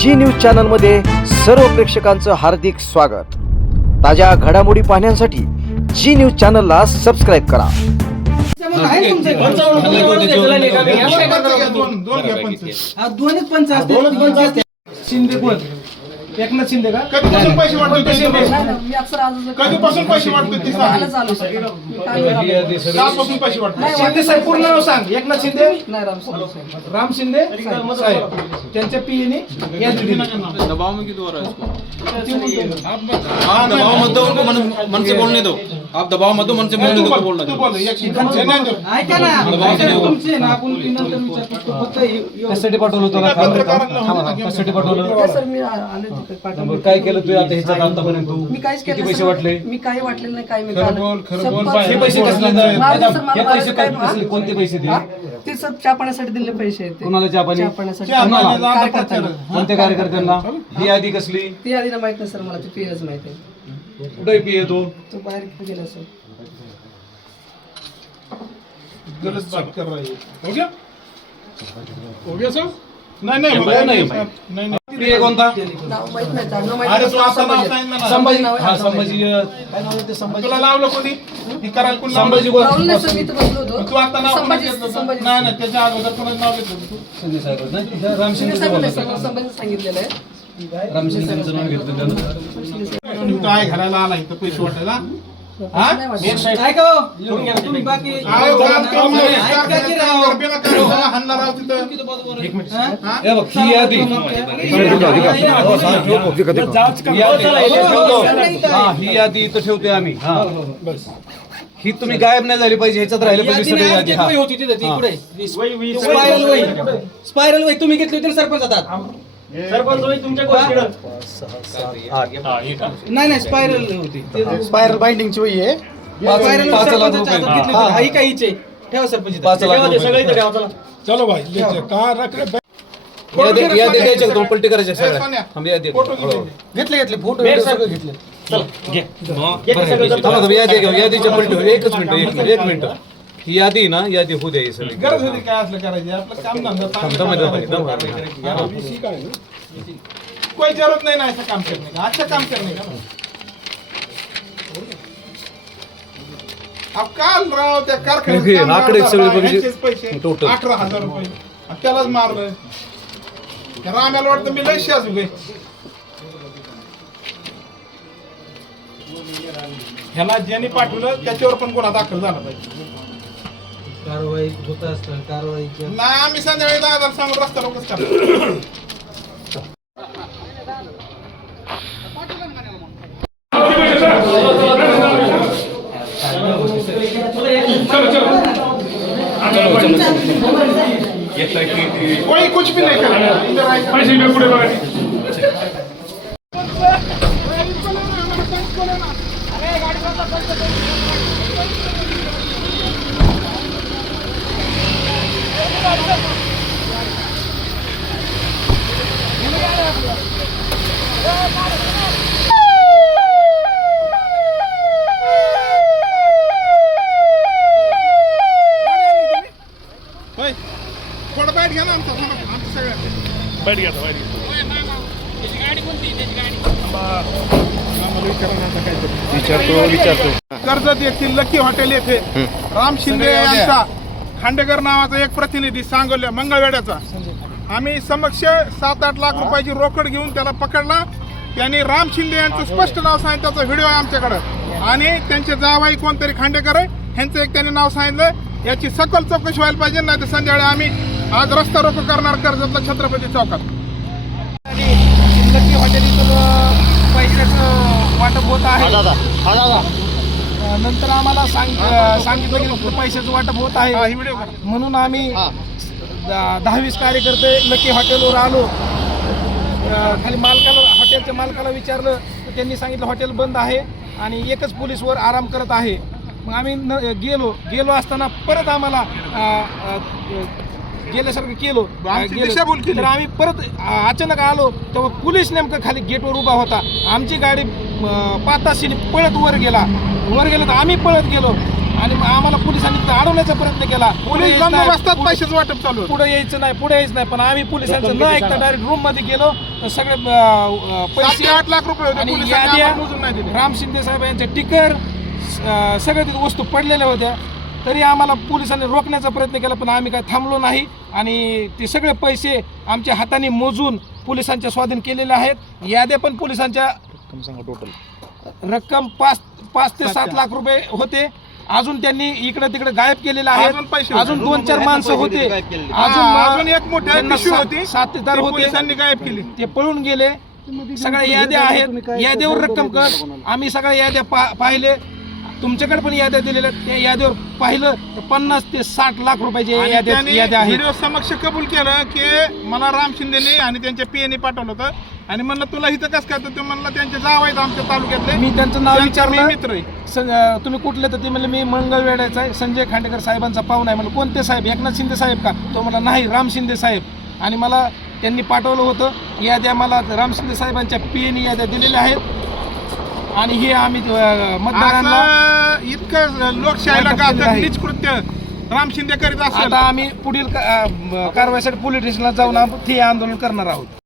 जी news चॅनलमध्ये सर्व प्रेक्षकांचं हार्दिक स्वागत. ताज्या घडामोडी पाहण्यासाठी जी न्यूज चॅनलला सबस्क्राईब करा. दोनच पंच एकनाथ शिंदे का कधीपासून पैसे वाटतो शिंदे. मी अक्षर आजच कधीपासून पैसे वाटतो ते सांग कालच आलो सर. मी काल आलो. कालपासून पैसे वाटतो शिंदे साहेब पूर्ण नाव सांग एकनाथ शिंदे नाही राम सर. राम शिंदे साहेब त्यांच्या पीएने दिली दबाव में क्यों दो रहा है इसको आप दबाव मत दो उनको मन, मन से बोलने दो आप दबाव मत दो मन से बोलने दो तो बोलना तू दो बोल एक शिकायचं नाही देऊ. ऐका ना तुमचे ना आपण नंतर विचारतो. फक्त कशासाठी पाठवलं होतं? पत्रकारांना थांबा. कशासाठी पाठवलं काय सर मी आले तिथे पाठवून बरं, काय केलं तू आता ह्याच्यात आतापर्यंत तू मी काहीच केलं किती पैसे सर. वाटले मी काही वाटलेलं नाही काही मी खरं बोल, खरं बोल, हे पैसे कसले. आहेत? सर, मला हे पैसे काय कसले कोणते पैसे हा? दिले ते सब चहा पाण्यासाठी दिले पैसे आहेत ते. कोणाला चहा पाणी? चहा पाण्यासाठी चहा कोणाला? पाण्याला आता कार्यकर्त्यांना. पत्त्याला. कोणत्या कार्यकर्त्यांना ही यादी कसली ती आधी ना माहीत नाही सर मला ती पीएच माहीत आहे कुठे पी येतो तो बाहेर गेला सर गलत बात कर रहा है ये. हो गया हो गया सर नाही नाही हो नाही, गया नाही. नाही नाही नाही. पी कोणता नाव माहीत नाही नाव माहीत अरे नाही, तू नाव आता नाव संभाजी. सांगितलं ना. संभाजी नाव आहे, हा संभाजी. संभाजी अं, काय नाव आहे ते संभाजी तुला लावलं कोणी ही करायला कोणी लावलं? संभाजी कोण? लावलं नाही सर मी इथं बसलो होतो तू आता नाव कोणाचं संभाजी घेतलं होतं? संभाजी नाही नाही त्याच्या अगोदर कोणाचं नाव घेतलं होतं तू संजय साहेब आहेत ना? इथं राम शिंदे शिंदे साहेब नाही बोलला. सर संभाजी सांगितलेलं आहे राम शिंदेचं नाव घेतलं त्यानं काय घालायला आला इथं पैसे वाटायला. हा? हो. तुम्ही बाकी अरे काम कर मग. ऐका की राव. कर, बिना कर, मला हाणणार आहोत तिथं. हे? बघ ही यादी. ही यादी. हा, ही यादी इथं ठेवतोय आम्ही. हा. ही तुम्ही गायब नाही झाली पाहिजे ह्याच्यात राहिले पाहिजे सगळी यादी. हा. होती तिथे? स्पायरल वही स्पायरल वही. तुम्ही घेतली होती ना सरपंच नाही नाही स्पायरल होती. स्पायरल बाइंडिंगची वही आहे. पाच स्पायरल पाच लाख सरपंचाच्या हातात घेतली रुपये. होती. हा. ही. काही इच्छे ठेवा सरपंच इथं. पाच लाख रुपये. चलो. भाई द्यायच्या का? दोन पलटी करायच्या सगळ्या फोटो हळूहळू. किती घेतले घेतले फोटो सगळं घेतले. थांबा, थांबा, यादीच्या पलटी. एकच मिनिट एक मिनिट एक मिनिट. ही यादी ना यादी होऊ द्या ही सगळी. गरज होती काय असलं करायची? आपलं काम धंदा थांब, चांगलं दम आहे. कोई जरूरत नहीं ना ऐसा काम करने का अच्छा काम करने का अब काल राव त्या हे कारखान्यात काम आकडे सगळे बघितले. ह्यांचेच पैसे. Total. अठरा हजार रुपये. आणि त्यालाच मारलं. त्या राम्याला वाटतं मी लय शाजू गे ह्याला ज्यांनी पाठवलं त्याच्यावर पण गुन्हा दाखल झाला पाहिजे. कारवाई होत असतं कारवाईच्या नाही आम्ही संध्याकाळी दहा हजार सांगून रस्ता करतो कोई कुछ भी नहीं थोडं बाईट घ्या विचारतो विचारतो. कर्जत येथील लकी हॉटेल येथे राम शिंदे यांचा खांडेकर नावाचा एक प्रतिनिधी सांगोल्या मंगळवेड्याचा. आम्ही समक्ष सात आठ लाख रुपयाची रोकड घेऊन त्याला पकडला. त्यांनी राम शिंदे यांचं स्पष्ट नाव सांगितलं. त्याचा व्हिडिओ आहे आमच्याकडे. आणि त्यांचे जावाई कोणतरी खांडेकर आहे ह्यांचं एक त्यांनी नाव सांगितलं. याची सखोल चौकशी व्हायला पाहिजे नाही तर संध्याकाळी आम्ही आज रस्ता रोको करणार कर्जतला छत्रपती चौकात. हॉटेल वाटप होत आहे. नंतर आम्हाला सांग सांगितलं की नुसतं पैशाचं वाटप होत आहे. म्हणून आम्ही दहावीस कार्यकर्ते लकी हॉटेलवर आलो. खाली मालकाला हॉटेलच्या मालकाला विचारलं. तर त्यांनी सांगितलं हॉटेल बंद आहे आणि एकच पोलीसवर आराम करत आहे. मग आम्ही न गेलो. गेलो असताना परत आम्हाला गेल्यासारखं केलो. तर आम्ही परत अचानक आलो. तेव्हा पोलीस नेमकं खाली गेटवर उभा होता. आमची गाडी अ, पाताशीने पळत वर गेला. वर गेलो तर आम्ही पळत गेलो. आणि मग आम्हाला पोलिसांनी अडवण्याचा प्रयत्न केला. पुढे पोलीस यायचं नाही, बंदोबस्तात पुढे- पैशाचं वाटप चालू होतं. पुढे यायचं नाही पुढे यायचं नाही. पण आम्ही पोलिसांचं न ऐकता डायरेक्ट रूममध्ये गेलो. तर सगळे अं, पैसे आठ लाख रुपये होते. आणि पोलिसांनी याद्या आम्हाला मोजून नाही दिले. राम शिंदे साहेब यांचे टिकर सगळ्या तिथे वस्तू पडलेल्या होत्या. तरी आम्हाला पोलिसांनी रोखण्याचा प्रयत्न केला पण आम्ही काय थांबलो नाही. आणि ते सगळे पैसे आमच्या हाताने मोजून पोलिसांच्या स्वाधीन केलेले आहेत. याद्या पण पोलिसांच्या रक्कम पाच पाच ते सात लाख. रुपये होते. अजून त्यांनी इकडे तिकडे गायब केलेले अजून आहेत पैसे होते. अजून दोन चार माणसं होते. हा, अजून अजून एक मोठी त्यांना पिशवी सात- होती. साथीदार ती होते. पोलिसांनी गायब केली. ते पळून गेले. सगळ्या याद्या आहेत. याद्यावर रक्कम कर. आम्ही सगळ्या याद्या पा- पाहिले. तुमच्याकडे पण याद्या दिलेल्या. त्या याद्यावर पाहिलं तर पन्नास ते साठ लाख रुपयाचे आणि याद्या त्यांनी याद्या आहेत. व्हिडिओ समक्ष कबूल केलं की मला राम शिंदेने आणि त्यांच्या पीएने पाठवलं होतं. आणि म्हणलं तुला इथं कसं काय? तर ते म्हणलं त्यांचे जाव आहेत आमच्या तालुक्यातले. मी त्यांचं नाव त्यांचा मी विचारलं मित्र आहे. सं- अं, तुम्ही कुठले तर ते म्हणले मी मंगळवेड्याचा आहे. संजय खांडेकर साहेबांचा पाहुणा आहे. म्हणलं कोणते साहेब? एकनाथ शिंदे साहेब का? तो म्हणला नाही राम शिंदे साहेब. आणि मला त्यांनी पाठवलं होतं. याद्या मला राम शिंदे साहेबांच्या पीएने याद्या दिलेल्या आहेत. आणि हे आम्ही अं, मतदारांना असं इतकं लोकशाहीला वाटप केलेलं घातक आहे. राम शिंदे करीत असेल. आता आम्ही पुढील अं, कारवाईसाठी पोलीस स्टेशनला जाऊन आम- ठिय्या आंदोलन करणार आहोत.